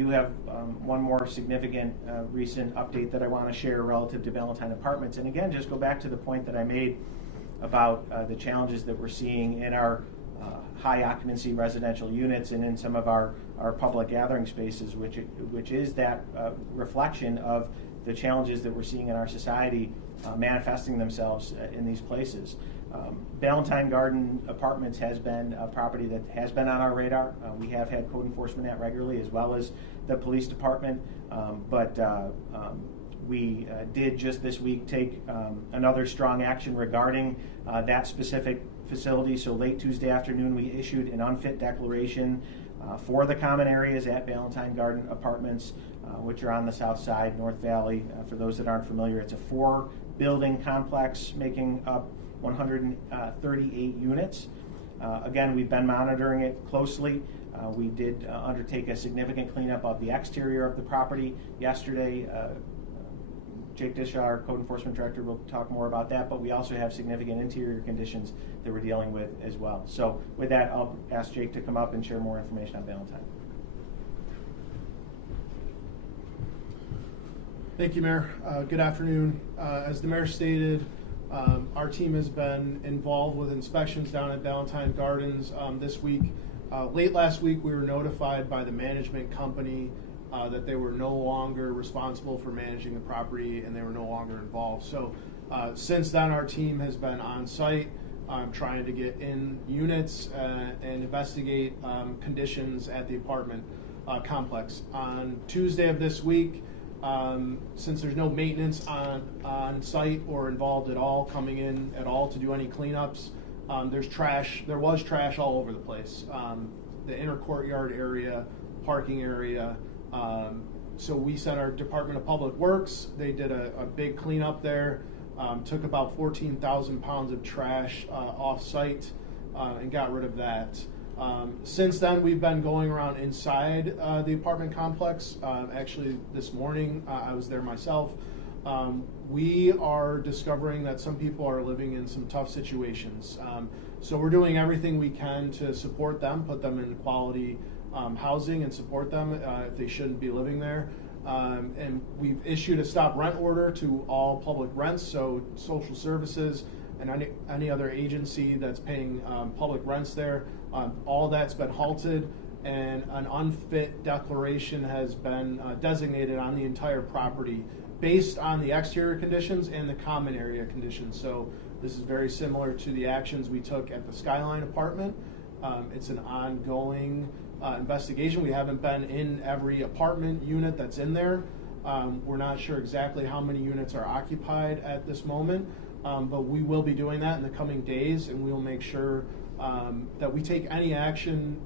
do have one more significant recent update that I want to share relative to Ballantyne Apartments. And again, just go back to the point that I made about the challenges that we're seeing in our high occupancy residential units and in some of our public gathering spaces, which is that reflection of the challenges that we're seeing in our society manifesting themselves in these places. Ballantyne Garden Apartments has been a property that has been on our radar. We have had code enforcement at regularly, as well as the police department, but we did just this week take another strong action regarding that specific facility. So late Tuesday afternoon, we issued an unfit declaration for the common areas at Ballantyne Garden Apartments, which are on the south side, North Valley. For those that aren't familiar, it's a 4-building complex making up 138 units. Again, we've been monitoring it closely. We did undertake a significant cleanup of the exterior of the property yesterday. Jake Dishaw, our code enforcement director, will talk more about that, but we also have significant interior conditions that we're dealing with as well. So with that, I'll ask Jake to come up and share more information on Ballantyne. Thank you, Mayor. Good afternoon. As the Mayor stated, our team has been involved with inspections down at Ballantyne Gardens this week. Late last week, we were notified by the management company that they were no longer responsible for managing the property and they were no longer involved. So since then, our team has been on site trying to get in units and investigate conditions at the apartment complex. On Tuesday of this week, since there's no maintenance on site or involved at all, coming in at all to do any cleanups, there was trash all over the place. The inner courtyard area, parking area. So we sent our Department of Public Works. They did a big cleanup there, took about 14,000 pounds of trash off site and got rid of that. Since then, we've been going around inside the apartment complex. Actually, this morning, I was there myself. We are discovering that some people are living in some tough situations. So we're doing everything we can to support them, put them in quality housing and support them if they shouldn't be living there. And we've issued a stop rent order to all public rents, so social services and any other agency that's paying public rents there. All that's been halted, and an unfit declaration has been designated on the entire property based on the exterior conditions and the common area conditions. So this is very similar to the actions we took at the Skyline apartment. It's an ongoing investigation. We haven't been in every apartment unit that's in there. We're not sure exactly how many units are occupied at this moment, but we will be doing that in the coming days, and we will make sure that we take any action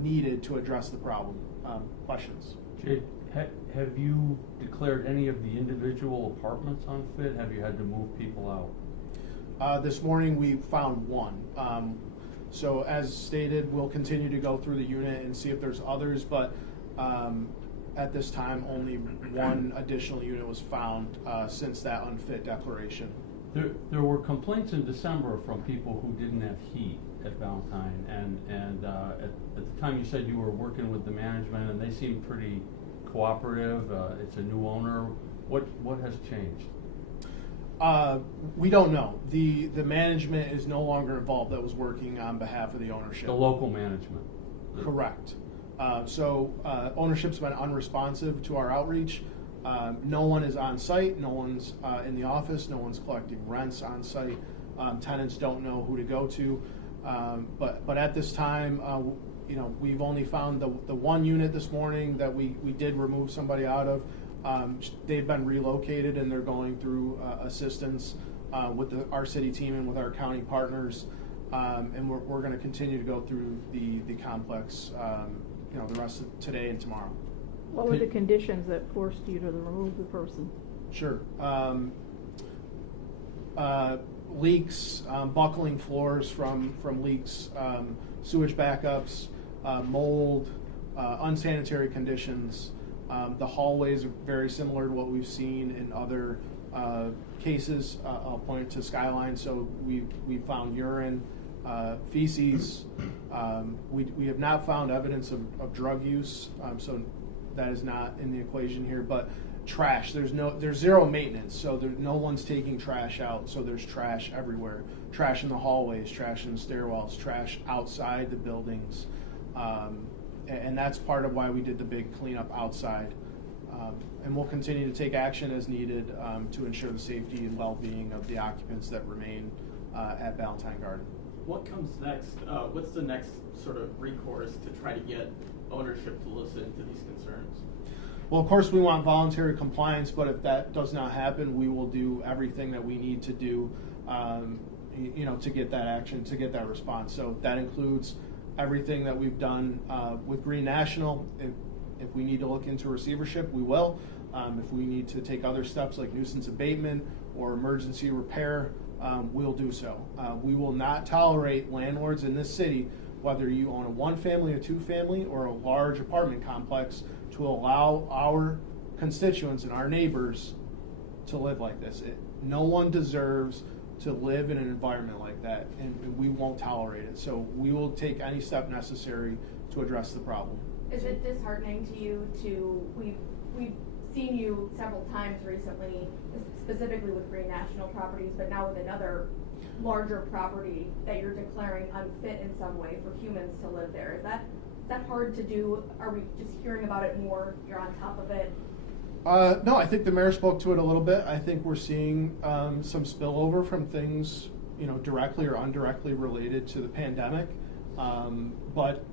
needed to address the problem. Questions? Jay, have you declared any of the individual apartments unfit? Have you had to move people out? This morning we found one. So as stated, we'll continue to go through the unit and see if there's others, but at this time only one additional unit was found since that unfit declaration. There were complaints in December from people who didn't have heat at Ballantyne, and at the time you said you were working with the management and they seemed pretty cooperative. It's a new owner. What has changed? We don't know. The management is no longer involved that was working on behalf of the ownership. The local management. Correct. So ownership's been unresponsive to our outreach. No one is on site. No one's in the office. No one's collecting rents on site. Tenants don't know who to go to. But at this time, we've only found the one unit this morning that we did remove somebody out of. They've been relocated and they're going through assistance with our city team and with our county partners. And we're going to continue to go through the complex, the rest of today and tomorrow. What were the conditions that forced you to remove the person? Sure. Leaks, buckling floors from leaks, sewage backups, mold, unsanitary conditions. The hallways are very similar to what we've seen in other cases. I'll point to Skyline. So we found urine, feces. We have not found evidence of drug use. So in the equation here. But trash, there's zero maintenance, so no one's taking trash out. So there's trash everywhere. Trash in the hallways, trash in the stairwells, trash outside the buildings, and that's part of why we did the big cleanup outside. And we'll continue to take action as needed to ensure the safety and well-being of the occupants that remain at Ballantyne Garden. What comes next? What's the next sort of recourse to try to get ownership to listen to these concerns? Well, of course, we want voluntary compliance, but if that does not happen, we will do everything that we need to do, to get that action, to get that response. So that includes everything that we've done with Green National. If we need to look into receivership, we will. If we need to take other steps like nuisance abatement or emergency repair, we'll do so. We will not tolerate landlords in this city, whether you own a one-family, a two-family, or a large apartment complex, to allow our constituents and our neighbors to live like this. No one deserves to live in an environment like that, and we won't tolerate it. So we will take any step necessary to address the problem. Is it disheartening to you we've seen you several times recently, specifically with Green National Properties, but now with another larger property that you're declaring unfit in some way for humans to live there? Is that hard to do? Are we just hearing about it more? You're on top of it? No, I think the mayor spoke to it a little bit. I think we're seeing some spillover from things, directly or indirectly related to the pandemic. But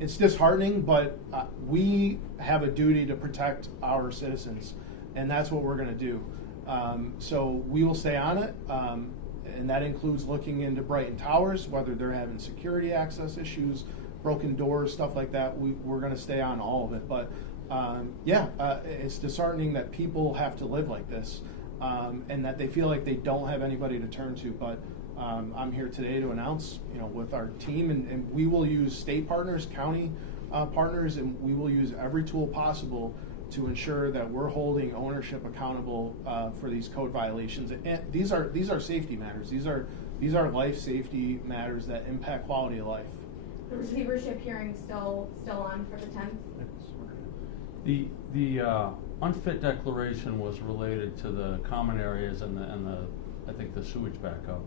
it's disheartening, but we have a duty to protect our citizens, and that's what we're going to do. So we will stay on it, and that includes looking into Brighton Towers, whether they're having security access issues, broken doors, stuff like that. We're going to stay on all of it. But it's disheartening that people have to live like this, and that they feel like they don't have anybody to turn to. But I'm here today to announce, with our team, and we will use state partners, county partners, and we will use every tool possible to ensure that we're holding ownership accountable for these code violations. And these are safety matters. These are life safety matters that impact quality of life. The receivership hearing still on for the 10th? The unfit declaration was related to the common areas and I think the sewage backup.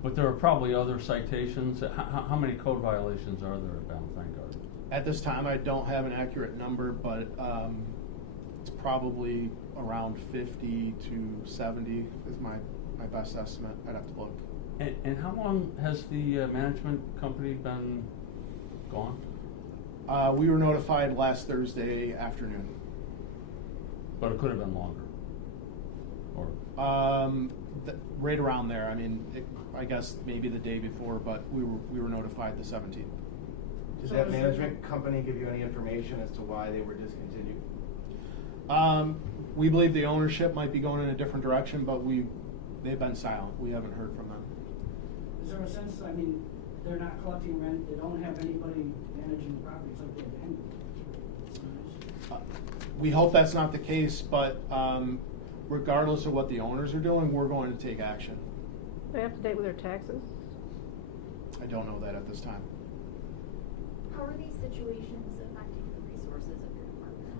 But there are probably other citations. How many code violations are there at Ballantyne Garden? At this time, I don't have an accurate number, but it's probably around 50 to 70 is my best estimate. I'd have to look. And how long has the management company been gone? We were notified last Thursday afternoon. But it could have been longer. Or right around there. I mean, I guess maybe the day before, but we were notified the 17th. Did that management company give you any information as to why they were discontinued? We believe the ownership might be going in a different direction, but they've been silent. We haven't heard from them. Is there a sense, they're not collecting rent, they don't have anybody managing the property, it's like they abandoned it? We hope that's not the case, but regardless of what the owners are doing, we're going to take action. Are they up to date with their taxes? I don't know that at this time. How are these situations affecting the resources of your department?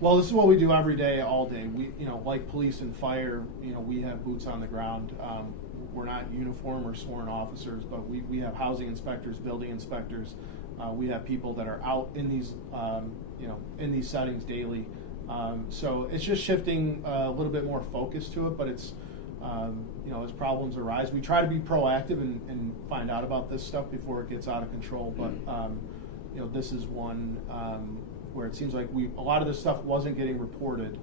Well, this is what we do every day, all day. We, like police and fire, we have boots on the ground. We're not uniform or sworn officers, but we have housing inspectors, building inspectors. We have people that are out in these, in these settings daily. So it's just shifting a little bit more focus to it, but it's, as problems arise, we try to be proactive and find out about this stuff before it gets out of control. But, this is one where it seems like a lot of this stuff wasn't getting reported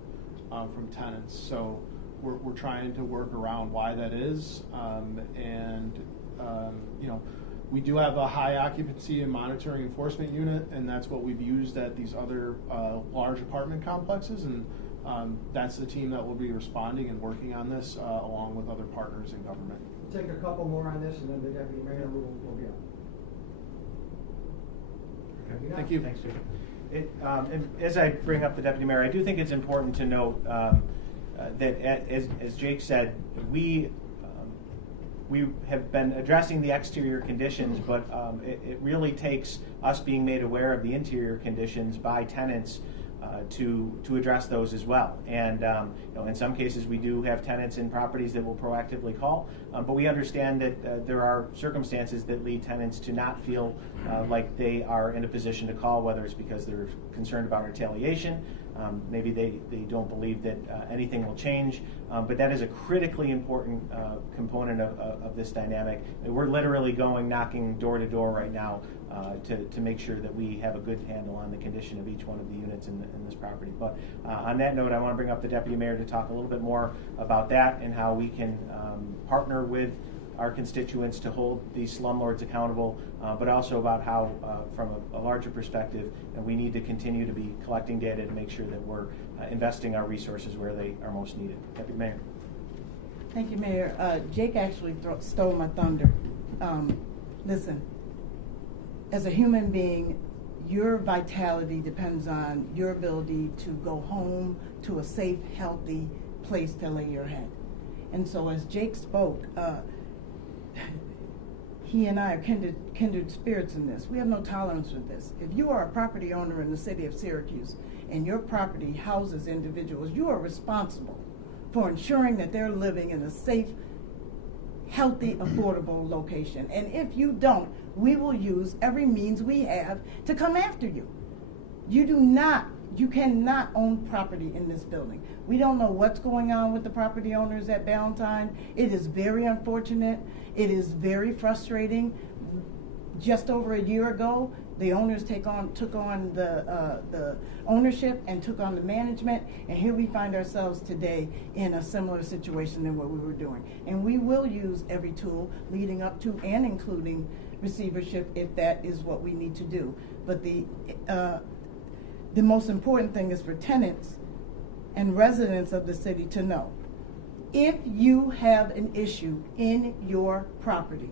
from tenants. So we're trying to work around why that is. We do have a high occupancy and monitoring enforcement unit, and that's what we've used at these other large apartment complexes. And that's the team that will be responding and working on this along with other partners in government. We'll take a couple more on this, and then the deputy mayor will be on. Okay. Thank you. Thanks, Jake. And as I bring up the deputy mayor, I do think it's important to note that, as Jake said, we we have been addressing the exterior conditions, but it really takes us being made aware of the interior conditions by tenants to address those as well. And in some cases, we do have tenants in properties that will proactively call, but we understand that there are circumstances that lead tenants to not feel like they are in a position to call, whether it's because they're concerned about retaliation, maybe they don't believe that anything will change, but that is a critically important component of this dynamic. We're literally going knocking door to door right now to make sure that we have a good handle on the condition of each one of the units in this property. But on that note, I want to bring up the Deputy Mayor to talk a little bit more about that and how we can partner with our constituents to hold these slumlords accountable, but also about how, from a larger perspective, we need to continue to be collecting data to make sure that we're investing our resources where they are most needed. Deputy Mayor. Thank you, Mayor. Jake actually stole my thunder. Listen, as a human being, your vitality depends on your ability to go home to a safe, healthy place to lay your head. And so as Jake spoke, he and I are kindred spirits in this. We have no tolerance for this. If you are a property owner in the city of Syracuse and your property houses individuals, you are responsible for ensuring that they're living in a safe, healthy, affordable location. And if you don't, we will use every means we have to come after you. You cannot own property in this building. We don't know what's going on with the property owners at Ballantyne. It is very unfortunate. It is very frustrating. Just over a year ago, the owners took on the ownership and took on the management, and here we find ourselves today in a similar situation than what we were doing. And we will use every tool leading up to and including receivership if that is what we need to do. But the most important thing is for tenants and residents of the city to know, if you have an issue in your property,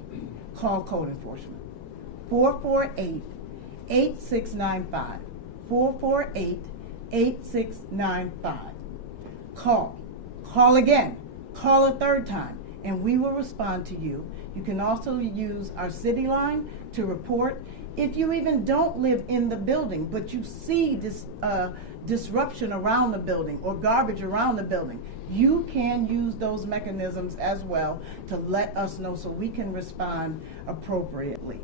call code enforcement. 448-8695. 448-8695. Call again, call a third time, and we will respond to you. You can also use our city line to report. If you even don't live in the building, but you see this disruption around the building or garbage around the building, you can use those mechanisms as well to let us know so we can respond appropriately.